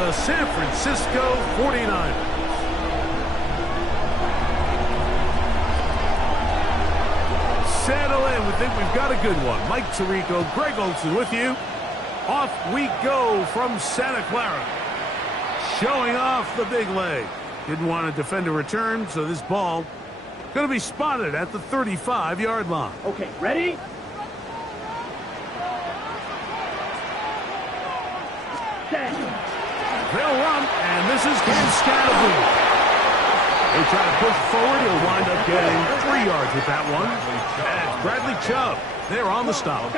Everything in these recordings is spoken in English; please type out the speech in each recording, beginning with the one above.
the San Francisco 49ers. Settle in. We think we've got a good one. Mike Tirico, Greg Olson with you. Off we go from Santa Clara. Showing off the big leg. Didn't want to defend a return, so this ball going to be spotted at the 35-yard line. Okay, ready? They'll run, and this is Ken Scattergood. They try to push forward. He'll wind up getting 3 yards with that one. And it's Bradley Chubb. They're on the stop. On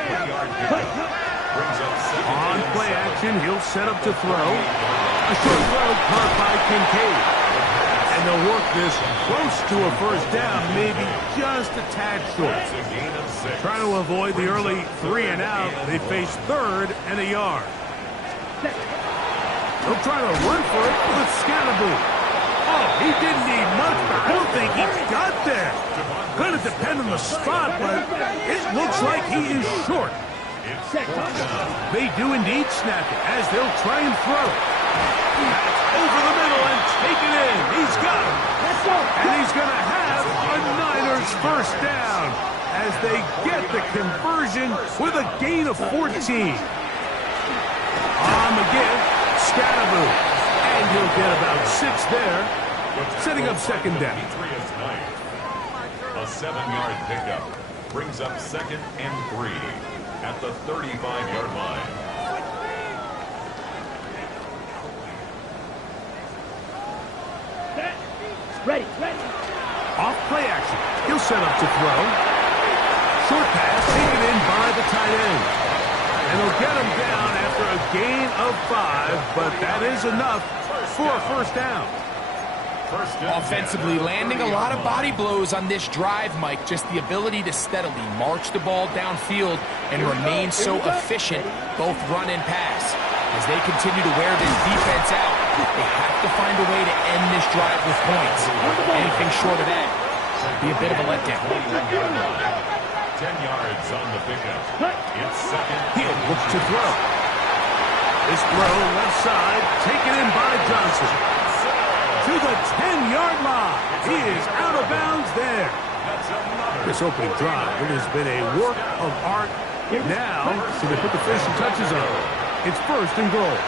play action, he'll set up to throw. A short throw caught by Kincaid. And they'll work this close to a first down, maybe just a tad short. Trying to avoid the early 3 and out. They face 3rd and a yard. They'll try to run for it with Scattergood. Oh, he didn't need much, but I don't think he got there. Going to depend on the spot, but it looks like he is short. They do indeed snap it as they'll try and throw it. Over the middle and take it in. He's got it. And he's going to have a Niners first down as they get the conversion with a gain of 14. On the give, Scattergood. And he'll get about 6 there, setting up second down. A 7-yard pickup brings up 2nd and 3 at the 35-yard line. Ready. Off play action. He'll set up to throw. Short pass taken in by the tight end. And he'll get him down after a gain of 5, but that is enough for a first down. Offensively, landing a lot of body blows on this drive, Mike. Just the ability to steadily march the ball downfield and remain so efficient, both run and pass. As they continue to wear this defense out, they have to find a way to end this drive with points. Anything short of that would be a bit of a letdown. 10 yards on the pickup. It's 2nd. He'll look to throw. This throw left side, taken in by Johnson. To the 10-yard line. He is out of bounds there. This opening drive, it has been a work of art. Now, so they put the finishing touches on it. It's 1st and goal.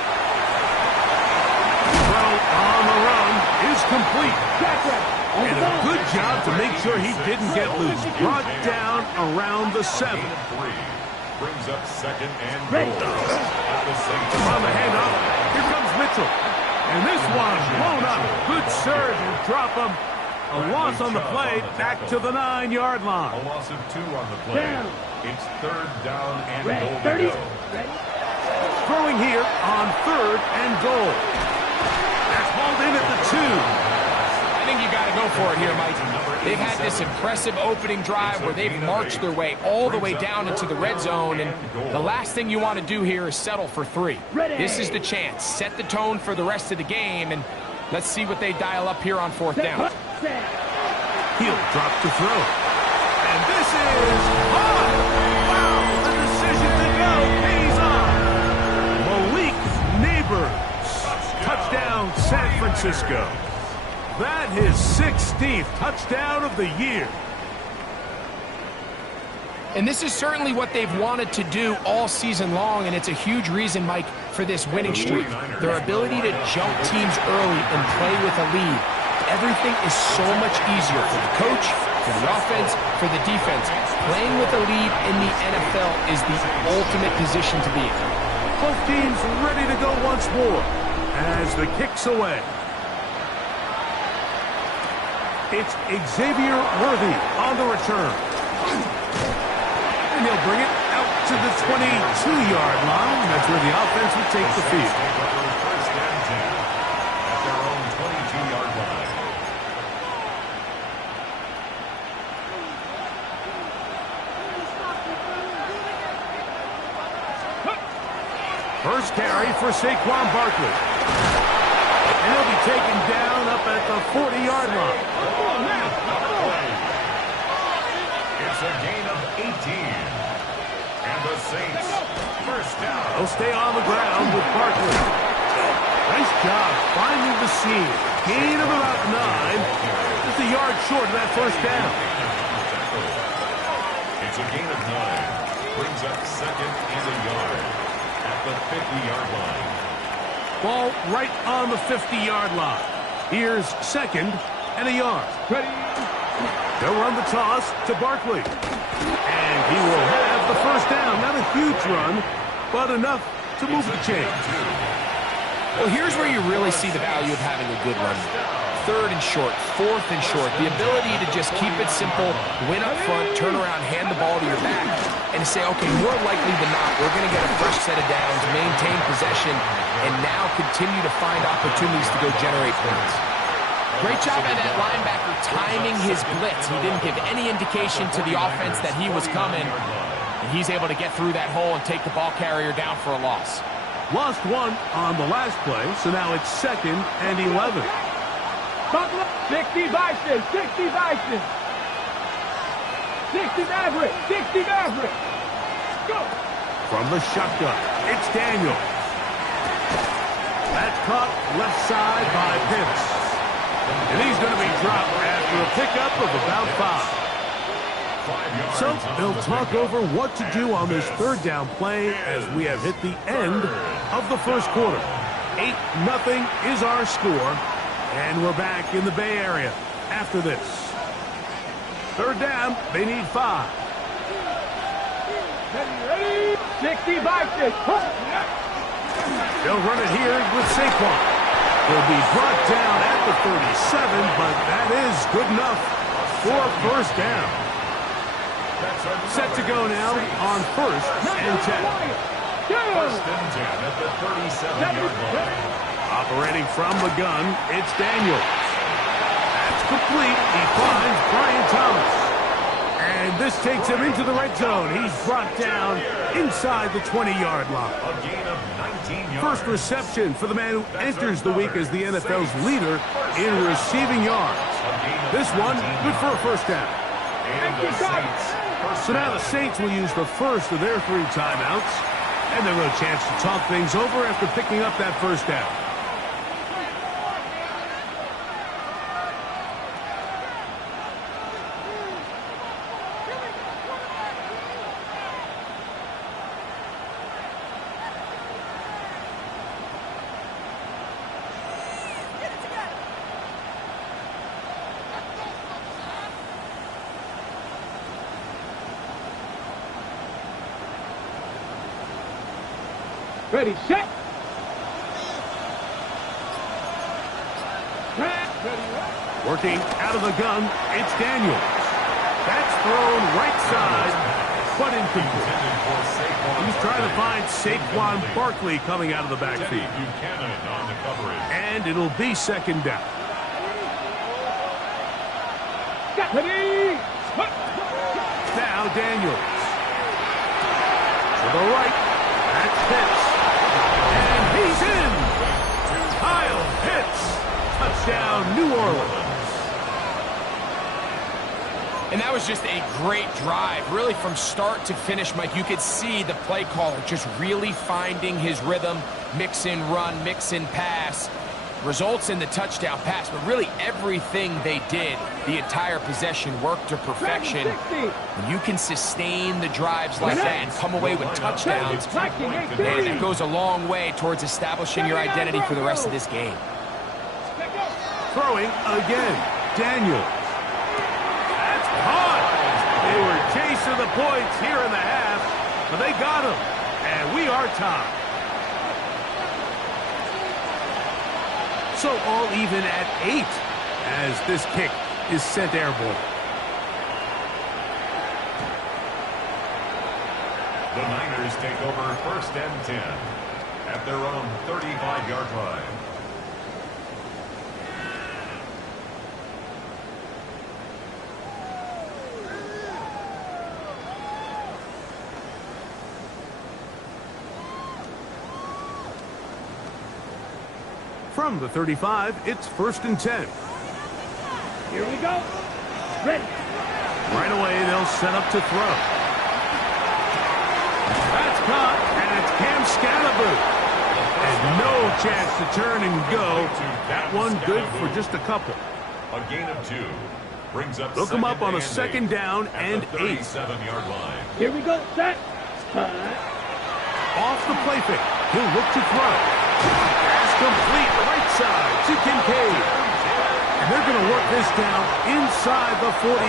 Throw on the run is complete. And a good job to make sure he didn't get loose. Brought down around the 7. Brings up 2nd and goal. On the handoff, here comes Mitchell. And this one blown up. Good surge and drop him. A loss on the play, back to the 9-yard line. A loss of 2 on the play. It's 3rd down and goal to go. Throwing here on 3rd and goal. That's hauled in at the 2. I think you got to go for it here, Mike. They've had this impressive opening drive where they've marched their way all the way down into the red zone, and the last thing you want to do here is settle for 3. This is the chance. Set the tone for the rest of the game, and let's see what they dial up here on 4th down. He'll drop to throw. And this is high. Wow, the decision to go pays off. Malik Neighbors. Touchdown, San Francisco. That his 16th touchdown of the year. And this is certainly what they've wanted to do all season long, and it's a huge reason, Mike, for this winning streak. Their ability to jump teams early and play with a lead. Everything is so much easier for the coach, for the offense, for the defense. Playing with a lead in the NFL is the ultimate position to be in. Both teams ready to go once more as the kick's away. It's Xavier Worthy on the return. And he'll bring it out to the 22-yard line. That's where the offense will take the field. First and 10 at their own 22-yard line. First carry for Saquon Barkley. And he'll be taken down up at the 40-yard line. It's a gain of 18. And the Saints, first down. They'll stay on the ground with Barkley. Nice job finding the seam. Gain of about 9. Just a yard short of that first down. It's a gain of 9. Brings up second and a yard at the 50-yard line. Ball right on the 50-yard line. Here's second and a yard. Ready? They'll run the toss to Barkley. And he will have the first down. Not a huge run, but enough to move the chains. Well, here's where you really see the value of having a good run. Third and short, fourth and short. The ability to just keep it simple, win up front, turn around, hand the ball to your back, and say, okay, more likely than not, we're going to get a fresh set of downs, maintain possession, and now continue to find opportunities to go generate points. Great job by that linebacker timing his blitz. He didn't give any indication to the offense that he was coming, and he's able to get through that hole and take the ball carrier down for a loss. Lost one on the last play, so now it's second and 11. 60 Bison, 60 Bison. 60 Maverick, 60 Maverick. Go. From the shotgun, it's Daniel. That's caught left side by Pitts. And he's going to be dropped after a pickup of about 5. So they'll talk over what to do on this third down play as we have hit the end of the first quarter. 8-0 is our score, and we're back in the Bay Area after this. Third down, they need 5. Ready? 60 Bison. They'll run it here with Saquon. He'll be brought down at the 37, but that is good enough for first down. Set to go now on first and 10. First and 10 at the 37-yard line. Operating from the gun, it's Daniels. That's complete. He finds Brian Thomas. And this takes him into the red zone. He's brought down inside the 20-yard line. A gain of 19 yards. First reception for the man who enters the week as the NFL's leader in receiving yards. This one, good for a first down. And the Saints. So now the Saints will use the first of their 3 timeouts, and they'll have a chance to talk things over after picking up that first down. Ready, set. Working out of the gun, it's Daniels. That's thrown right side, but incomplete. He's trying to find Saquon Barkley coming out of the backfield. And it'll be second down. Now Daniels. To the right, that's Pitts. And he's in! Kyle Pitts! Touchdown, New Orleans. And that was just a great drive. Really from start to finish, Mike, you could see the play caller just really finding his rhythm. Mix in run, mix in pass. Results in the touchdown pass, but really everything they did, the entire possession worked to perfection. When you can sustain the drives like that and come away with touchdowns, man, that goes a long way towards establishing your identity for the rest of this game. Throwing again, Daniels. That's caught. They were chasing the points here in the half, but they got him, and we are tied. So all even at 8 as this kick is sent airborne. The Niners take over first and 10 at their own 35-yard line. From the 35, it's first and 10. Here we go. Ready. Right away, they'll set up to throw. That's caught, and it's Cam Scalaboo. And no chance to turn and go. That one good for just a couple. A gain of 2. Brings up Look him up on a second second down and 8. 37-yard line. Here we go. Set. Off the play fake. He'll look to throw. Pass complete. Right side to Kincaid. And they're going to work this down inside the 45. 19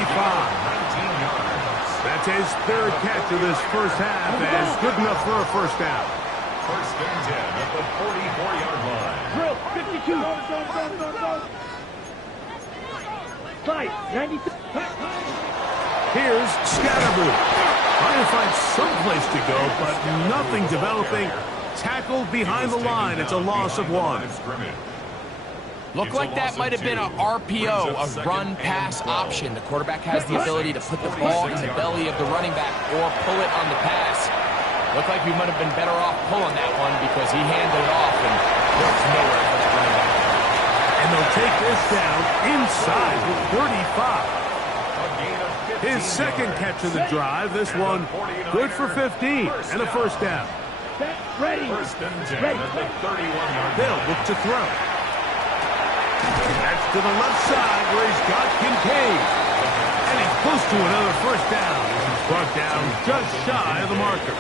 yards. That's his third catch of this first half, and it's good enough for a first down. First and 10 at the 44-yard line. Drill. 52. Go. 5. 92. Here's Scatterboo. Trying to find some place to go, but nothing developing. Tackled behind the line. It's a loss of 1. Looked like that might have been a RPO, a run-pass option. The quarterback has the ability to put the ball in the belly of the running back or pull it on the pass. Looked like we might have been better off pulling that one because he handed it off and there's nowhere for that running back. And they'll take this down inside the 35. His second catch of the drive. This one good for 15 and a first down. Set. Ready. First and 10 at the 31-yard line. They'll look to throw. That's to the left side where he's got Kincaid. And he's close to another first down. He's brought down just shy of the marker.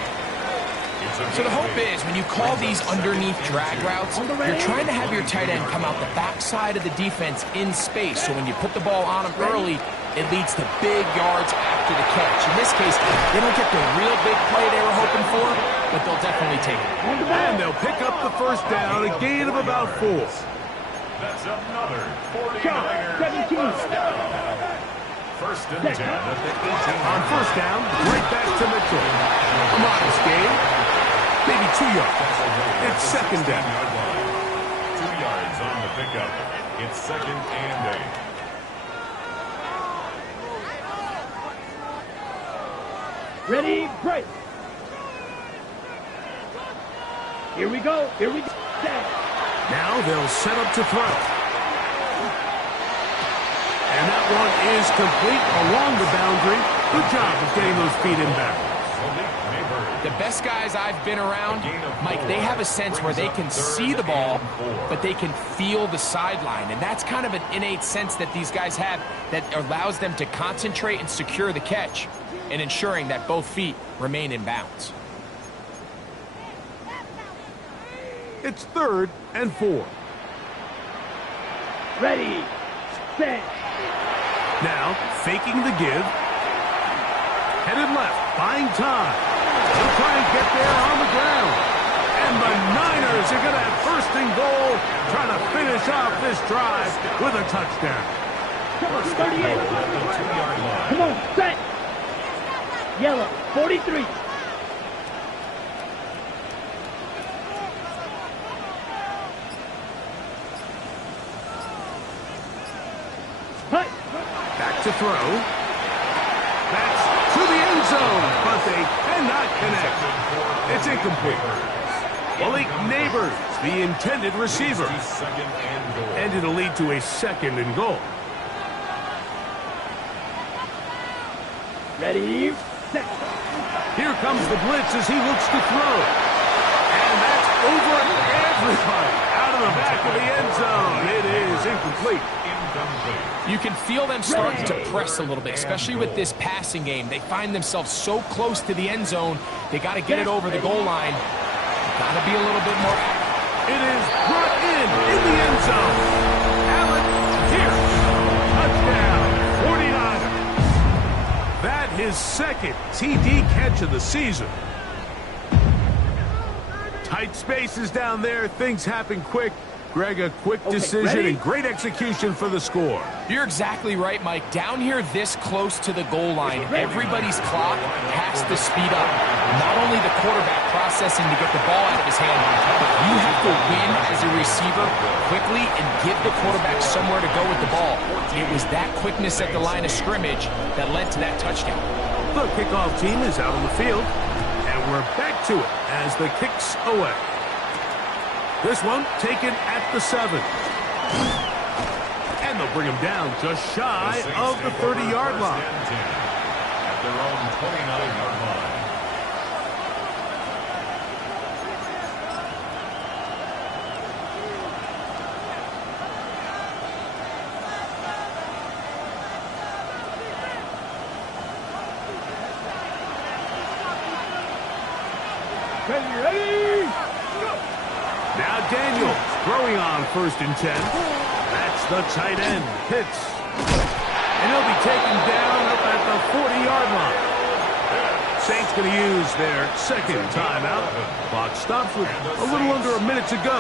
So the hope is when you call these underneath drag routes, you're trying to have your tight end come out the backside of the defense in space. So when you put the ball on him early, it leads to big yards after the catch. In this case, they don't get the real big play they were hoping for, but they'll definitely take it. And they'll pick up the first down, a gain of about 4. That's another 49ers 17. first down. First and 10 at the 18. On first down, right back to Mitchell. A modest gain, maybe 2 yards. It's second down. 2 yards on the pickup. It's second and 8. Ready. Break. Here we go. Set. Now they'll set up to throw. And that one is complete along the boundary. Good job of getting those feet in bounds. The best guys I've been around, Mike, they have a sense where they can see the ball, but they can feel the sideline. And that's kind of an innate sense that these guys have that allows them to concentrate and secure the catch and ensuring that both feet remain in bounds. It's third and 4. Ready. Set. Now, faking the give. Headed left, buying time. They'll try and get there on the ground. And the Niners are going to have first and goal, trying to finish off this drive with a touchdown. Come on, 38. 2-yard line. Come on, set. Yellow, 43. Hut. Back to throw. That's to the end zone, but they cannot connect. It's incomplete. Malik Neighbors, the intended receiver. Second and goal. And it'll lead to a second and goal. Ready. Set. Here comes the blitz as he looks to throw. And that's over everybody. Out of the back of the end zone. It is incomplete. You can feel them starting to press a little bit, especially with this passing game. They find themselves so close to the end zone, they got to get it over the goal line. Got to be a little bit more active. It is brought in the end zone. Allen Pierce, touchdown, 49ers. That his second TD catch of the season. Tight spaces down there. Things happen quick. Greg, a quick decision and great execution for the score. You're exactly right, Mike. Down here this close to the goal line, everybody's clock has to speed up. Not only the quarterback processing to get the ball out of his hand, but you have to win as a receiver quickly and give the quarterback somewhere to go with the ball. It was that quickness at the line of scrimmage that led to that touchdown. The kickoff team is out on the field, and we're back to it as the kick's away. This one taken at the 7. And they'll bring him down just shy of the 30-yard line. At their own 29-yard line. Ready? Go. Now Daniels throwing on 1st and 10. That's the tight end, Pitts. And he'll be taken down up at the 40-yard line. Saints going to use their second timeout. Clock stops with a little under a minute to go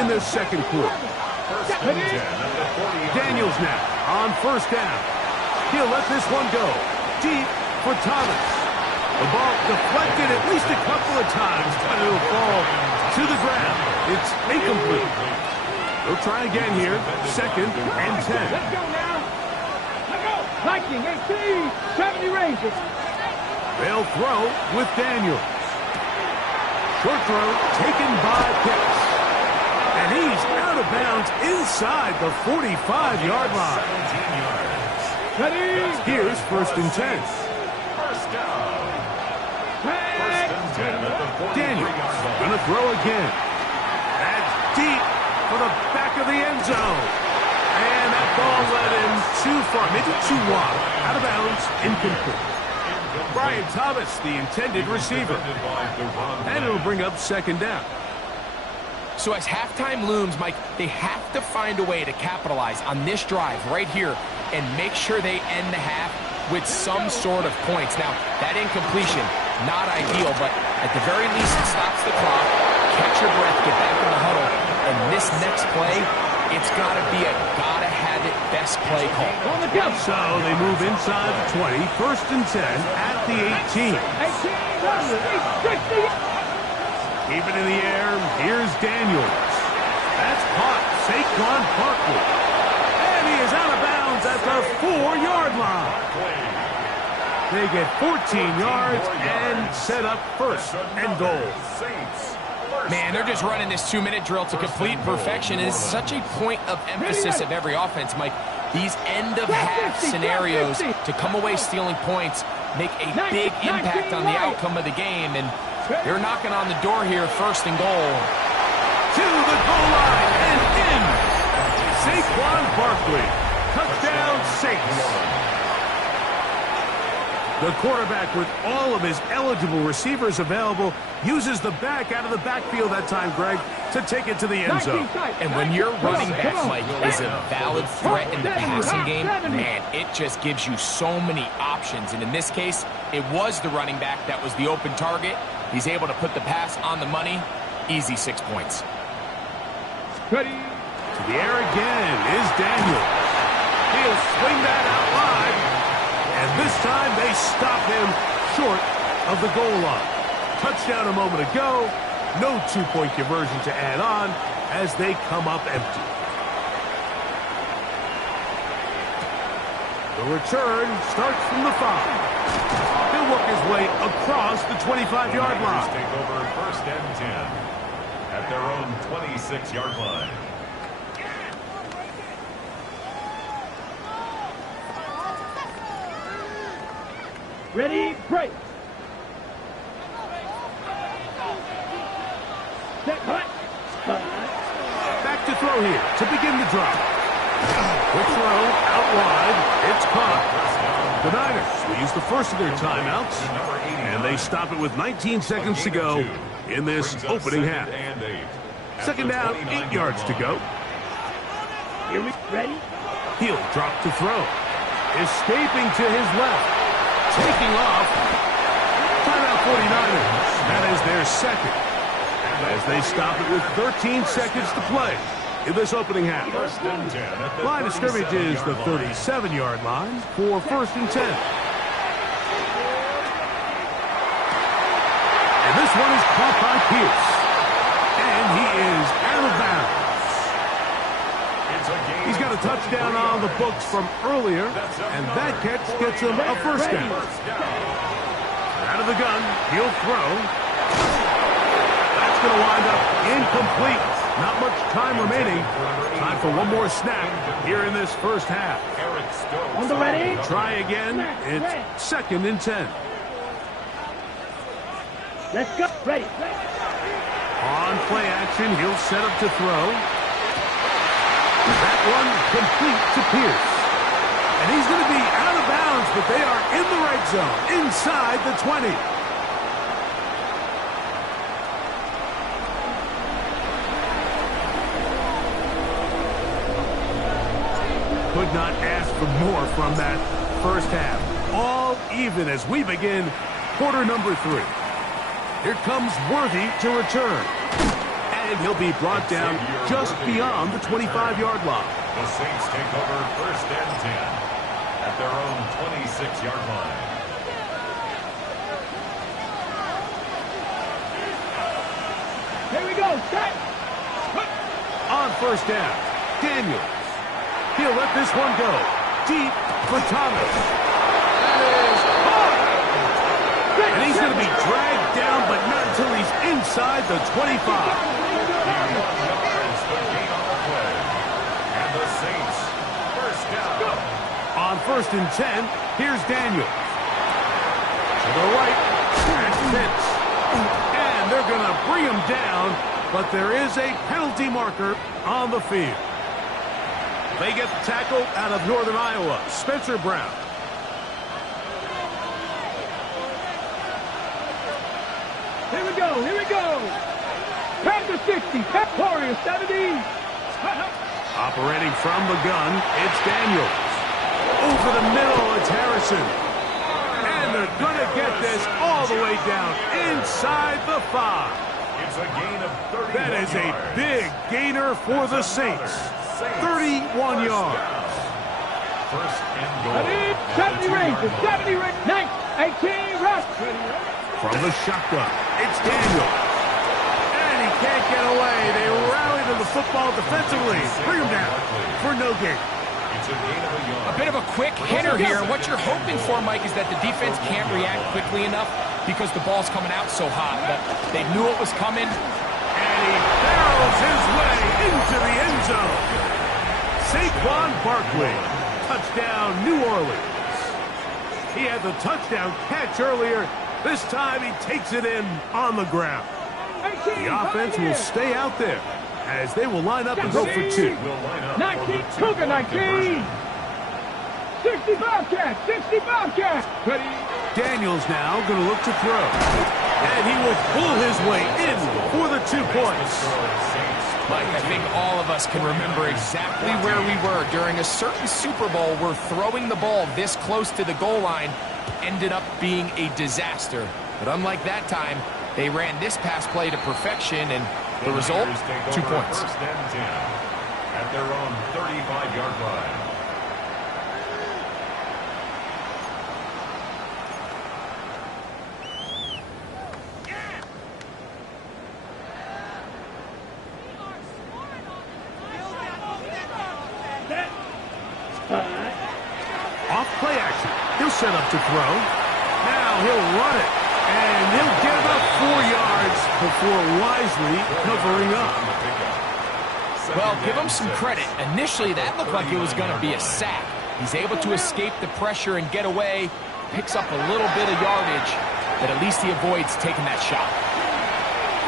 in this second quarter. Daniels now on 1st down. He'll let this one go deep for Thomas. The ball deflected at least a couple of times, but it'll fall to the ground. It's incomplete. They'll try again here. 2nd and 10. Let's go now. Let's go. Viking 18. 70 ranges. They'll throw with Daniels. Short throw taken by Pitts. And he's out of bounds inside the 45-yard line. Ready? Here's 1st and 10. First down. 1st and 10 at the 43 Daniels yard line. gonna throw again. That's deep for the back of the end zone. And that ball led him too far, maybe too wide. Out of bounds, incomplete. Brian Thomas, the intended receiver. And it'll bring up 2nd down. So as halftime looms, Mike, they have to find a way to capitalize on this drive right here and make sure they end the half with some sort of points. Now, that incompletion, not ideal, but at the very least, it stops the clock, catch your breath, get back in the huddle, and this next play, it's got to be a gotta-have-it best play call. On the go. So they move inside the 20, 1st and 10 at the 18. 18. Keep it in the air. Here's Daniels. That's caught. Saquon Barkley. And he is out of bounds at the 4-yard line. They get 14 yards and set up 1st and goal. Man, they're just running this 2-minute drill to complete perfection. It is such a point of emphasis of every offense, Mike. These end-of-half scenarios to come away stealing points make a big impact on the outcome of the game. And they're knocking on the door here, 1st and goal. To the goal line and in. Saquon Barkley. Touchdown, Saints. The quarterback, with all of his eligible receivers available, uses the back out of the backfield that time, Greg, to take it to the end zone. And when your running back, Mike, is a valid threat in the passing game, man, it just gives you so many options. And in this case, it was the running back that was the open target. He's able to put the pass on the money. Easy 6 points. Ready? To the air again is Daniels. He'll swing that out wide. And this time they stop him short of the goal line. Touchdown a moment ago. No 2-point conversion to add on as they come up empty. The return starts from the 5. He'll work his way across the 25-yard line. Take over 1st and 10 at their own 26-yard line. Ready? Break. Back to throw here to begin the drive. Quick throw out wide. It's caught. The Niners will use the first of their timeouts, and they stop it with 19 seconds to go in this opening half. 2nd down, 8 yards to go. Here we ready? He'll drop to throw. Escaping to his left. Taking off. Timeout 49ers. That is their second. As they stop it with 13 seconds to play in this opening half. Line of scrimmage is the 37-yard line for 1st and 10. And this one is caught by Pierce. And he is out of bounds. He's got a touchdown on the books from earlier, and that catch gets him a 1st down. Out of the gun, he'll throw. That's going to wind up incomplete. Not much time remaining. Time for one more snap here in this 1st half. On the ready? Try again. It's 2nd and 10. Let's go. Ready. On play action, he'll set up to throw. That one complete to Pierce. And he's going to be out of bounds, but they are in the red zone, inside the 20. could not ask for more from that first half. All even as we begin quarter number 3. Here comes Worthy to return. And he'll be brought down just beyond the 25-yard line. The Saints take over 1st and 10 at their own 26-yard line. Here we go, set. On 1st down, Daniels. He'll let this one go. Deep for Thomas. That is hard. And he's going to be dragged down, but not until he's inside the 25. And the Saints, 1st down. On 1st and 10, here's Daniels. To the right, and Pitts. And they're going to bring him down, but there is a penalty marker on the field. They get the tackle out of Northern Iowa, Spencer Brown. Here we go, here we go. Panther 60, Pep Warrior 70. Operating from the gun, it's Daniels. Over the middle, it's Harrison. And they're going to get this all the way down inside the 5. It's a gain of 31 That is a yards. big gainer for the Saints. 31 yards. 1st and goal. 70 rings, 70 rings, 18 rush. From the shotgun, it's Daniels. And he can't get away. They rally to the football defensively. Bring him down for no gain. It's a gain of a yard. A bit of a quick hitter here. What you're hoping for, Mike, is that the defense can't react quickly enough because the ball's coming out so hot. But they knew it was coming. And he barrels his way into the end zone. Saquon Barkley, touchdown New Orleans. He had the touchdown catch earlier. This time he takes it in on the ground. The offense will stay out there as they will line up and go for 2. Will line up 19, Cougar 19. 65 catch, 65 catch. Ready? Daniels now going to look to throw. And he will pull his way in for the 2 points. Mike, I think all of us can remember exactly where we were during a certain Super Bowl where throwing the ball this close to the goal line ended up being a disaster. But unlike that time, they ran this pass play to perfection, and the result, 2 points. 1st and 10 at their own 35-yard line. Off play action. He'll set up to throw. Now he'll run it. And he'll get about 4 yards before wisely covering up. Well, give him some credit. Initially, that looked like it was going to be a sack. He's able to escape the pressure and get away. Picks up a little bit of yardage, but at least he avoids taking that shot.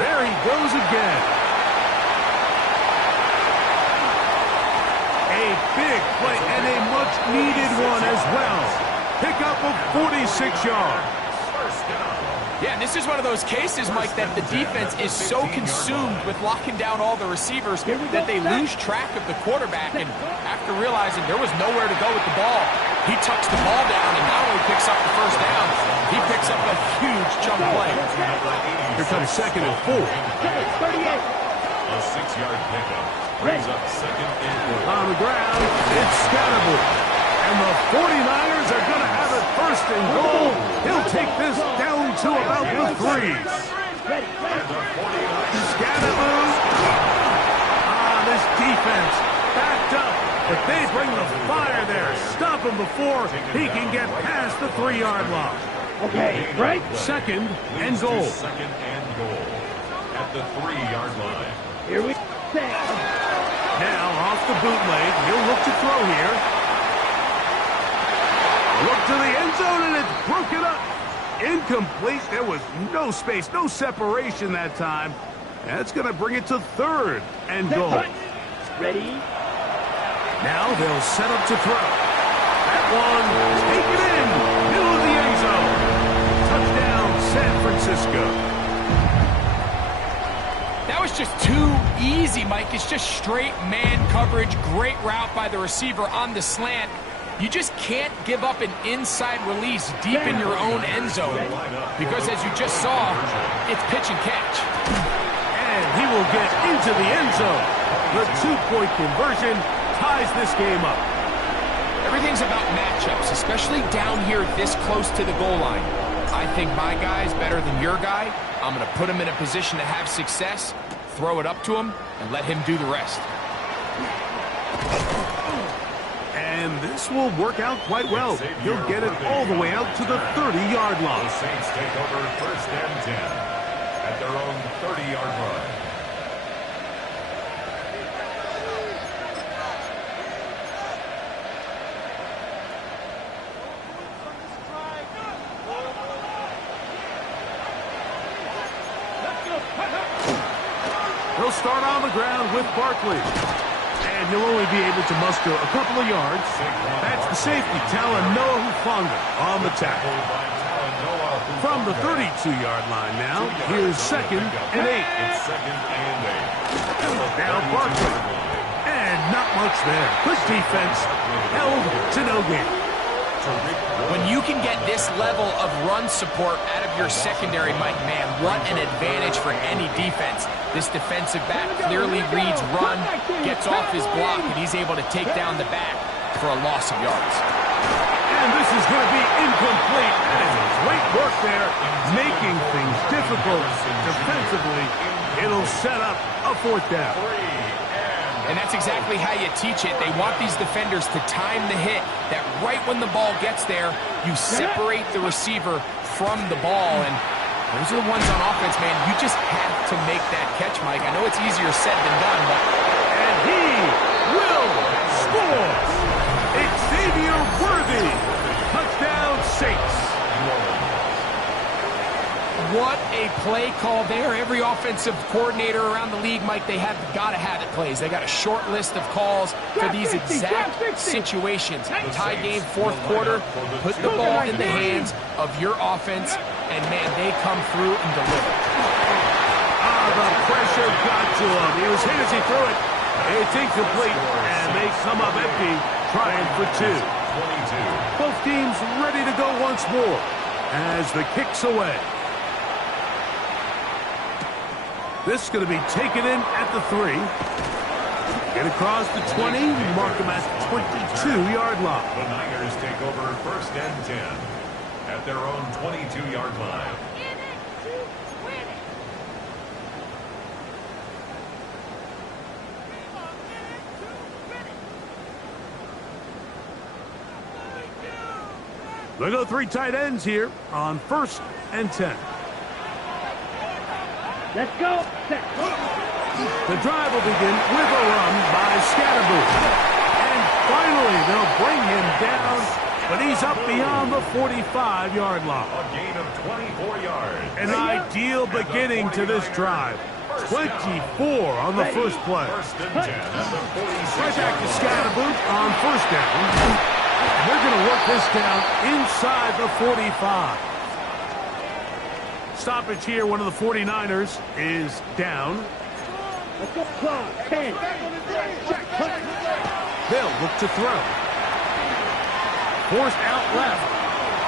There he goes again. A big play and a much-needed one as well. Pick up of 46 yards. Yeah, and this is one of those cases, Mike, that the defense is so consumed with locking down all the receivers that they lose track of the quarterback. And after realizing there was nowhere to go with the ball, he tucks the ball down and not only picks up the 1st down, he picks up a huge chunk play. Here comes 2nd and 4. 38. A 6-yard pickup brings up 2nd and 4. On the ground, it's Scatterbush. And the 49ers are going to have it 1st and goal. He'll take this down to about the 3s. Scatterbush. This defense backed up. But they bring the fire there. Stop him before he can get past the 3-yard line. Okay, right? 2nd and goal. 2nd and goal at the 3-yard line. Here we go. Now off the bootleg. He'll look to throw here. Look to the end zone, and it's broken up. Incomplete. There was no space, no separation that time. That's going to bring it to 3rd and goal. Ready? Now they'll set up to throw. That one, take it in. Middle of the end zone. Touchdown, San Francisco. That was just too easy, Mike. Mike. It's just straight man coverage. Great route by the receiver on the slant. You just can't give up an inside release deep in your own end zone because, as you just saw, it's pitch and catch. And he will get into the end zone. The two-point conversion ties this game up. Everything's about matchups, especially down here this close to the goal line. I think my guy's better than your guy. I'm going to put him in a position to have success, throw it up to him, and let him do the rest. And this will work out quite well. He'll get it all the way out to the 30-yard line. The Saints take over first and 10 at their own 30-yard line. He'll start on the ground with Barkley. And he'll only be able to muster a couple of yards. That's the safety, Talanoa Hufanga, on the tackle. From the 32-yard line now, here's second and 8. It's second and 8. Now Barkley. And not much there. Good defense. Held to no gain. When you can get this level of run support out of your secondary, Mike, man, what an advantage for any defense. This defensive back clearly reads run, gets off his block, and he's able to take down the back for a loss of yards. And this is going to be incomplete. And great work there, making things difficult defensively. It'll set up a fourth down. And that's exactly how you teach it. They want these defenders to time the hit, that right when the ball gets there, you separate the receiver from the ball. And those are the ones on offense, man. You just have to make that catch, Mike. I know it's easier said than done, but... And he will score! Xavier Worthy! Touchdown, Saints! What a play call there. Every offensive coordinator around the league, Mike, they have got to have it plays. They got a short list of calls for these exact situations. Tie game, fourth quarter, put the ball in the hands of your offense, and, man, they come through and deliver. The pressure got to him. He was hit as he threw it. It's incomplete, and they come up empty, trying for 2. Both teams ready to go once more as the kick's away. This is going to be taken in at the 3. Get across the 20, mark him at the 22-yard line. The Niners take over first and 10 at their own 22-yard line. They go 3 tight ends here on first and 10. Let's go. The drive will begin with a run by Scatterboot. And finally, they'll bring him down, but he's up beyond the 45-yard line. A gain of 24 yards. An ideal beginning to this drive. 24 on the first play. First and 10 at the 46. Right back to Scatterboot on first down. And they're going to work this down inside the 45. Stoppage here, one of the 49ers is down. Let's go. 10. They'll look to throw. Forced out left.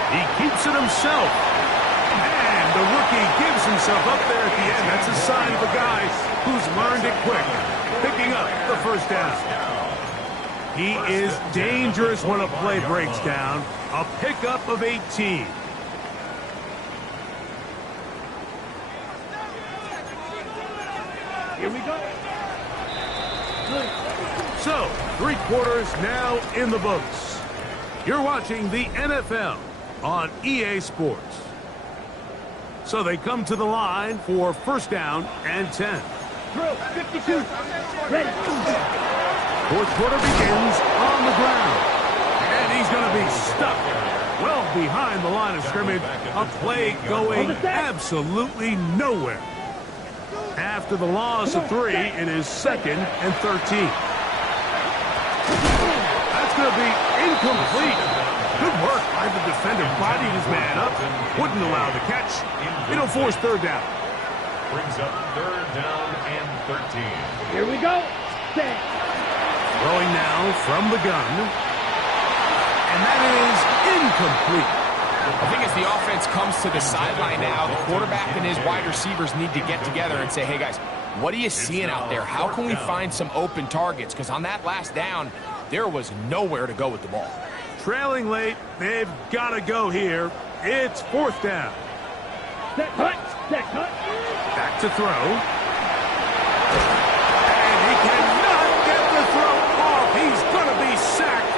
He keeps it himself. And the rookie gives himself up there at the end. That's a sign of a guy who's learned it quick. Picking up the first down. He is dangerous when a play breaks down. A pickup of 18. Here we go. So, 3 quarters now in the books. You're watching the NFL on EA Sports. So they come to the line for first down and 10. Drill, 52. Ready. Fourth quarter begins on the ground. And he's going to be stuck well behind the line of scrimmage. A play going absolutely nowhere. After the loss of 3, it is second and 13. That's going to be incomplete. Good work by the defender. Bodied his man up. Wouldn't allow the catch. It'll force third down. Brings up 3rd down and 13. Here we go. Set. Throwing now from the gun. And that is incomplete. I think as the offense comes to the sideline now, the quarterback and his wide receivers need to get together and say, hey, guys, what are you seeing out there? How can we find some open targets? Because on that last down, there was nowhere to go with the ball. Trailing late, they've got to go here. It's 4th down. Set cut. Set cut. Back to throw. And he cannot get the throw off. He's going to be sacked.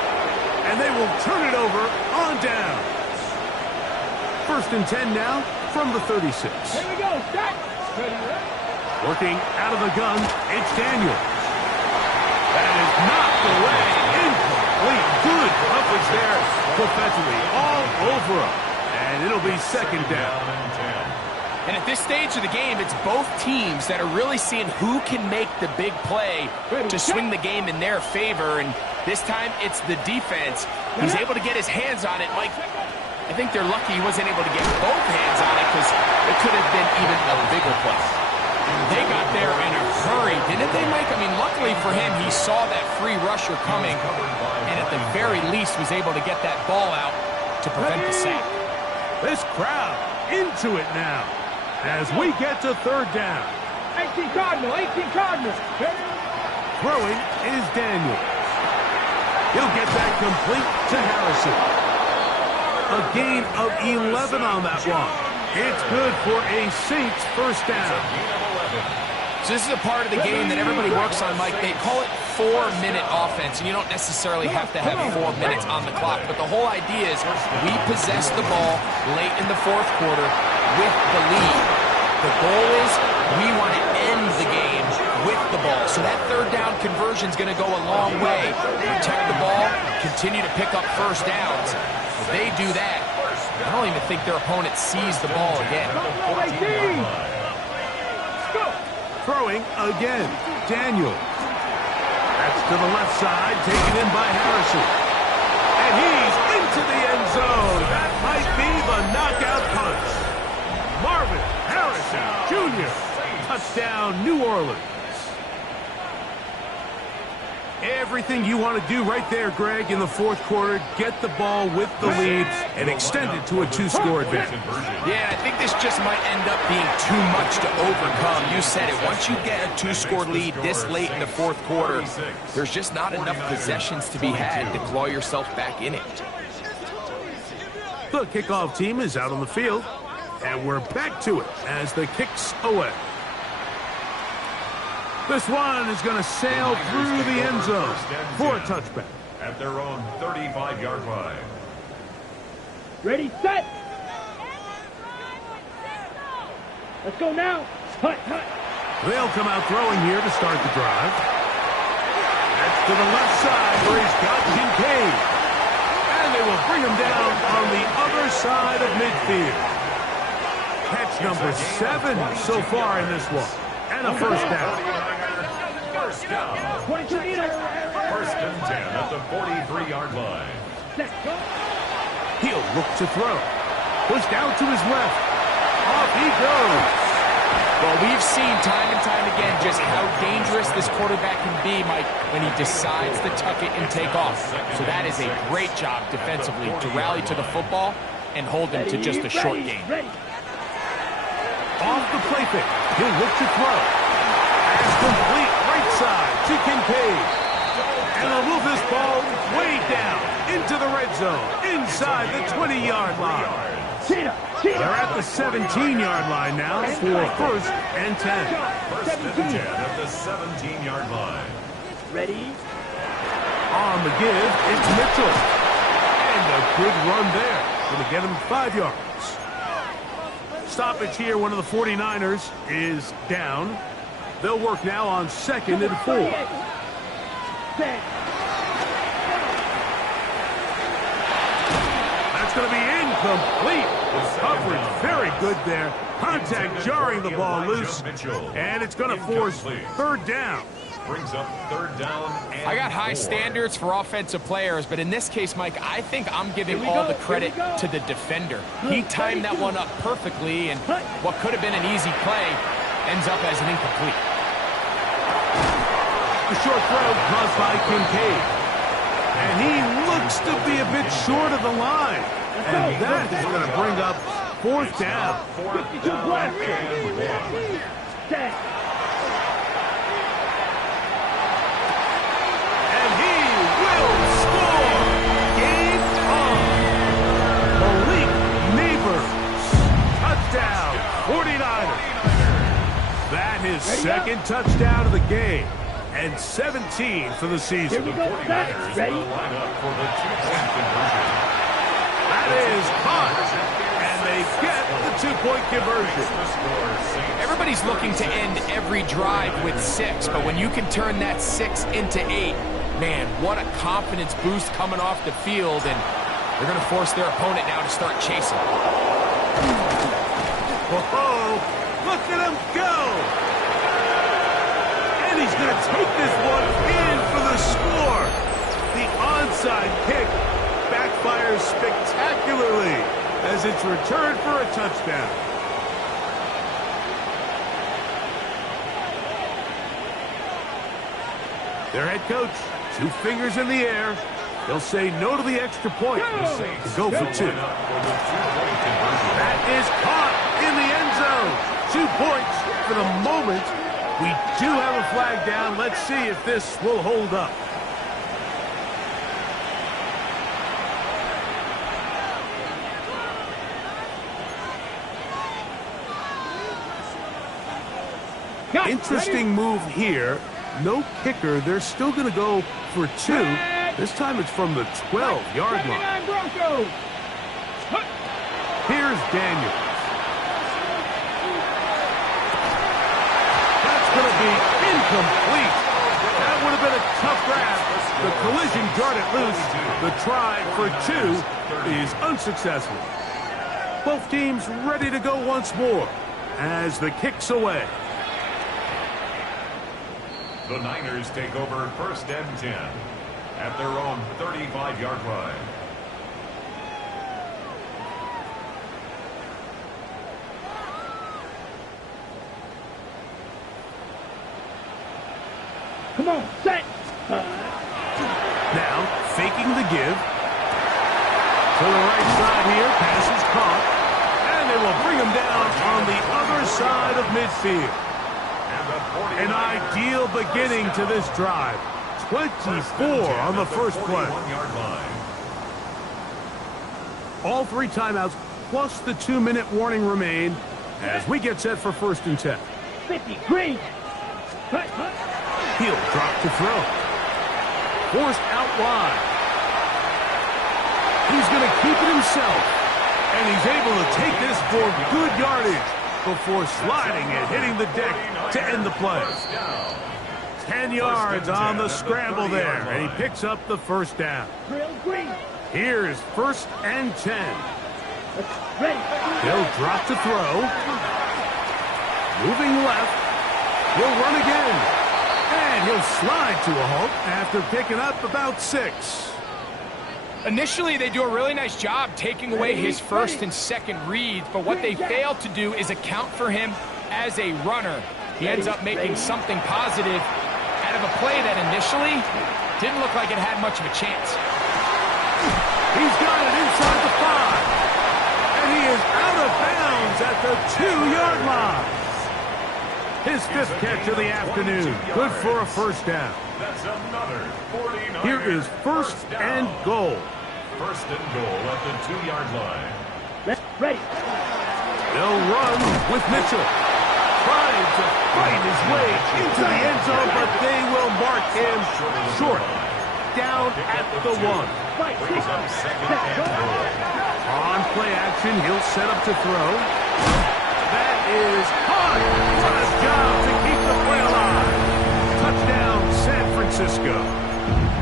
And they will turn it over on down. 1st and 10 now from the 36. Here we go. Set. Ready, ready. Working out of the gun, it's Daniels. That is knocked away. Incomplete. Good coverage there defensively. All over him. And it'll be 2nd down. And at this stage of the game, it's both teams that are really seeing who can make the big play to swing the game in their favor. And this time, it's the defense. He's able to get his hands on it. Mike, I think they're lucky he wasn't able to get both hands on it because it could have been even a bigger play. They got there in a hurry, didn't they, Mike? I mean, luckily for him, he saw that free rusher coming and at the very least was able to get that ball out to prevent the sack. This crowd into it now as we get to 3rd down. 18 Cardinal. 18 Cardinal. Throwing is Daniels. He'll get that complete to Harrison. A gain of 11 on that one. It's good for a Saints 1st down. So this is a part of the game that everybody works on, Mike. They call it 4-minute offense, and you don't necessarily have to have 4 minutes on the clock. But the whole idea is we possess the ball late in the 4th quarter with the lead. The goal is we want to end the game with the ball. So that 3rd down conversion is going to go a long way. Protect the ball, continue to pick up 1st downs. If they do that, I don't even think their opponent sees the ball again. Throwing again, Daniel. That's to the left side, taken in by Harrison. And he's into the end zone. That might be the knockout punch. Marvin Harrison Jr. Touchdown, New Orleans. Everything you want to do right there, Greg, in the 4th quarter. Get the ball with the lead and extend it to a 2-score advantage. Yeah, I think this just might end up being too much to overcome. You said it. Once you get a 2-score lead this late in the 4th quarter, there's just not enough possessions to be had to claw yourself back in it. The kickoff team is out on the field, and we're back to it as the kick's away. This one is going to sail through the end zone for a touchback. At their own 35-yard line. Ready, set. Let's go now. Hut, hut. They'll come out throwing here to start the drive. That's to the left side where he's got Kincaid. And they will bring him down on the other side of midfield. Catch number 7 so far in this one. And a 1st down. 22 meters. 1st and 10 at the 43-yard line. Set, go. He'll look to throw. Pushed out to his left. Off he goes. Well, we've seen time and time again just how dangerous this quarterback can be, Mike, when he decides to tuck it and take off. So that is a great job defensively to rally to the football and hold him to just a short game. Off the play fake. He'll look to throw. Pass complete right side to Kincaid. And they'll move this ball way down into the red zone, inside the 20-yard line. They're at the 17-yard line now for 1st and 10. 1st and 10 at the 17-yard line. Ready? On the give, it's Mitchell. And a good run there. Going to get him 5 yards. Stoppage here, one of the 49ers is down. They'll work now on 2nd and 4. That's going to be incomplete. Coverage very good there. Contact jarring the ball loose. And it's going to force 3rd down. Brings up 3rd down and I got high 4. standards for offensive players, but in this case, Mike, I think I'm giving all the credit to the defender. He timed that one up perfectly, and what could have been an easy play ends up as an incomplete. The short throw caused by Kincaid. And he looks to be a bit short of the line. And that is going to bring up fourth down. And he will score. Game on. Malik Neighbors. Touchdown. 49ers. That is second touchdown of the game. And 17 for the season. The 49ers will line up for the two-point conversion. That is caught. And they get the two-point conversion. Everybody's looking to end every drive with 6, but when you can turn that 6 into 8, man, what a confidence boost coming off the field, and they're going to force their opponent now to start chasing. Whoa, look at him go! And he's going to take this one in for the score. The onside kick backfires spectacularly as it's returned for a touchdown. Their head coach, 2 fingers in the air. He'll say no to the extra point to go for 2. That is caught in the end zone. 2 points for the moment. We do have a flag down. Let's see if this will hold up. Interesting move here. No kicker. They're still going to go for 2. This time it's from the 12-yard line. Here's Daniels. That's going to be incomplete. That would have been a tough grab. The collision jarred it loose. The try for 2 is unsuccessful. Both teams ready to go once more as the kick's away. The Niners take over 1st and 10 at their own 35-yard line. Come on, set. Now, faking the give. To the right side here, pass is caught. And they will bring him down on the other side of midfield. An ideal beginning to this drive. 24 on the first play. All 3 timeouts plus the 2-minute warning remain as we get set for 1st and 10. 50 green. He'll drop to throw. Forced out wide. He's going to keep it himself. And he's able to take this for good yardage before sliding and hitting the deck to end the play. 10 yards on the scramble there, and he picks up the 1st down. Here's 1st and 10. He'll drop to throw. Moving left. He'll run again. And he'll slide to a halt after picking up about 6. Initially, they do a really nice job taking away his 1st and 2nd reads, but what they fail to do is account for him as a runner. He ends up making something positive out of a play that initially didn't look like it had much of a chance. He's got it inside the 5. And he is out of bounds at the 2-yard line. His 5th catch of the afternoon. Good for a 1st down. That's another 49. Here is 1st and goal. 1st and goal at the 2-yard line. Ready. They'll run with Mitchell. Trying to fight his way into the end zone, but they will mark him short. Down at the 1. Brings up 2nd and goal. On play action, he'll set up to throw. That is hard. What a job to keep the play alive. Touchdown, San Francisco.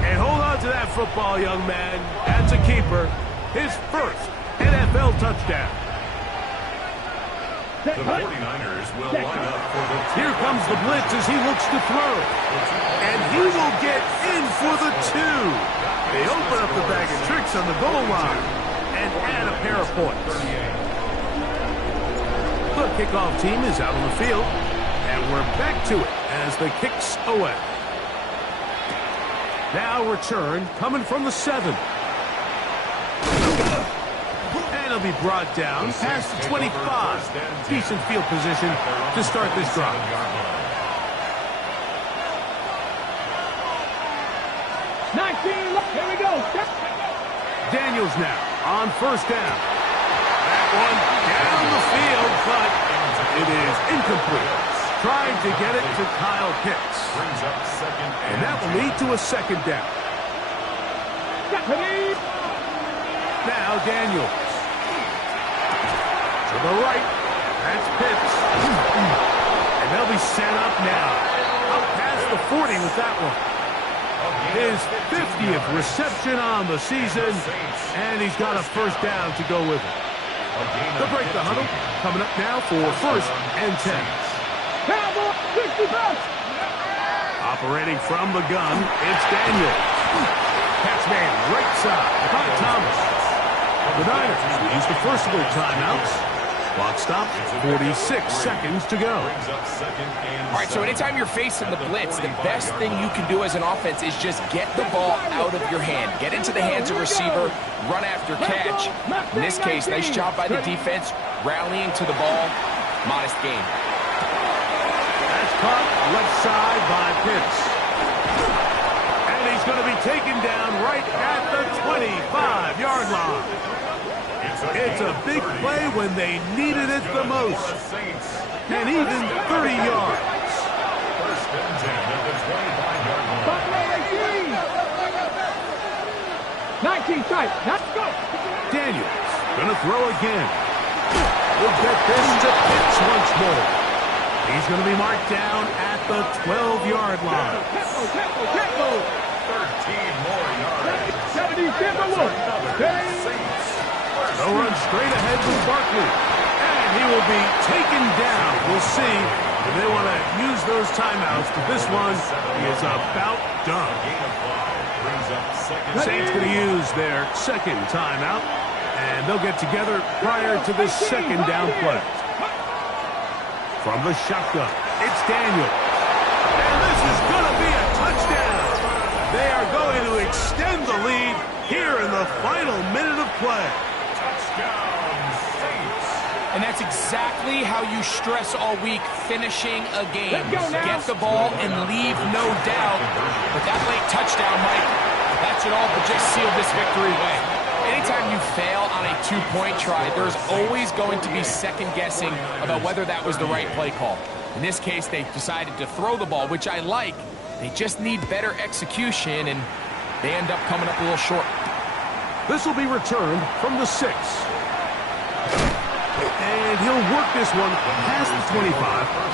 And hold on to that football, young man. That's a keeper. His 1st NFL touchdown. The 49ers will line up for the... Here comes the blitz as he looks to throw. And he will get in for the 2. They open up the bag of tricks on the goal line and add a pair of points. The kickoff team is out on the field. And we're back to it as the kick's away. Now return coming from the 7. And he'll be brought down past the 25. Decent field position to start this drive. 19, here we go. Daniels now on first down. That one down the field, but it is incomplete. Trying to get it to Kyle Pitts. Brings up second And that will lead to a second down. Now Daniels. To the right. That's Pitts. And they'll be set up now. Up past the 40 with that one. His 50th reception on the season, and he's got a first down to go with it. They'll break the huddle. Coming up now for first and 10. Cowboy, 65. Operating from the gun, it's Daniels. Catch man right side by Thomas. The Niners use the first of their timeouts. Clock stop, 46 seconds to go. All right, so anytime you're facing the blitz, the best thing you can do as an offense is just get the ball out of your hand. Get into the hands of receiver, run after catch. In this case, nice job by the defense, rallying to the ball. Modest gain. That's caught left side by Pitts. And he's going to be taken down right at the 25-yard line. It's a big play when they needed it the most. And even 30 yards. First and 10 at the 25-yard line. 19 tight. Let's go. Daniels going to throw again. We'll get this to Pitts once more. He's going to be marked down at the 12-yard line. 13 more yards. 70 Timberwolves. They'll run straight ahead with Barkley. And he will be taken down. We'll see if they want to use those timeouts. But this one is about done. Saints going to use their second timeout. And they'll get together prior to this second down play. From the shotgun, it's Daniels. And this is going to be a touchdown. They are going to extend the lead here in the final minute of play. And that's exactly how you stress all week, finishing a game. Get the ball and leave no doubt. But that late touchdown, Mike, that should all but just seal this victory away. Anytime you fail on a two-point try, there's always going to be second-guessing about whether that was the right play call. In this case, they decided to throw the ball, which I like. They just need better execution, and they end up coming up a little short. This will be returned from the 6. And he'll work this one past the 25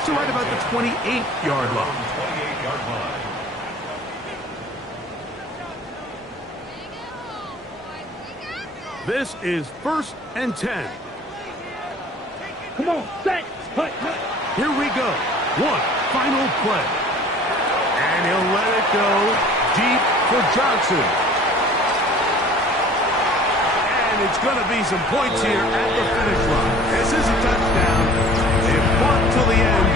to right about the 28-yard line. 28-yard line. This is first and 10. Come on, Saints. Here we go. One final play. And he'll let it go deep for Johnson. And it's going to be some points here at the finish line. This is a touchdown. They've fought till the end,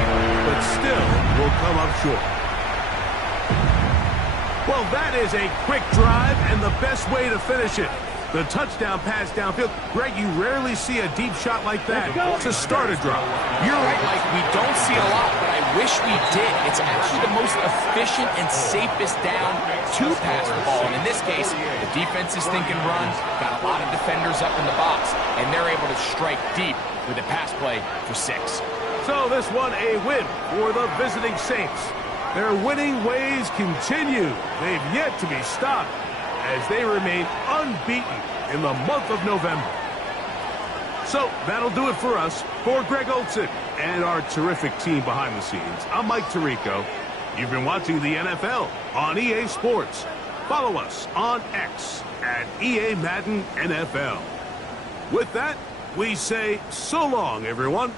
but still will come up short. Well, that is a quick drive and the best way to finish it. The touchdown pass downfield. Greg, you rarely see a deep shot like that to start a drive. You're right, Mike. We don't see it a lot, but I wish we did. It's actually the most efficient and safest down to pass the ball. And in this case, the defense is thinking run, got a lot of defenders up in the box, and they're able to strike deep with a pass play for 6. So this one a win for the visiting Saints. Their winning ways continue. They've yet to be stopped as they remain unbeaten in the month of November. So that'll do it for us. For Greg Olson and our terrific team behind the scenes, I'm Mike Tirico. You've been watching the NFL on EA Sports. Follow us on X at EA Madden NFL. With that, we say so long, everyone.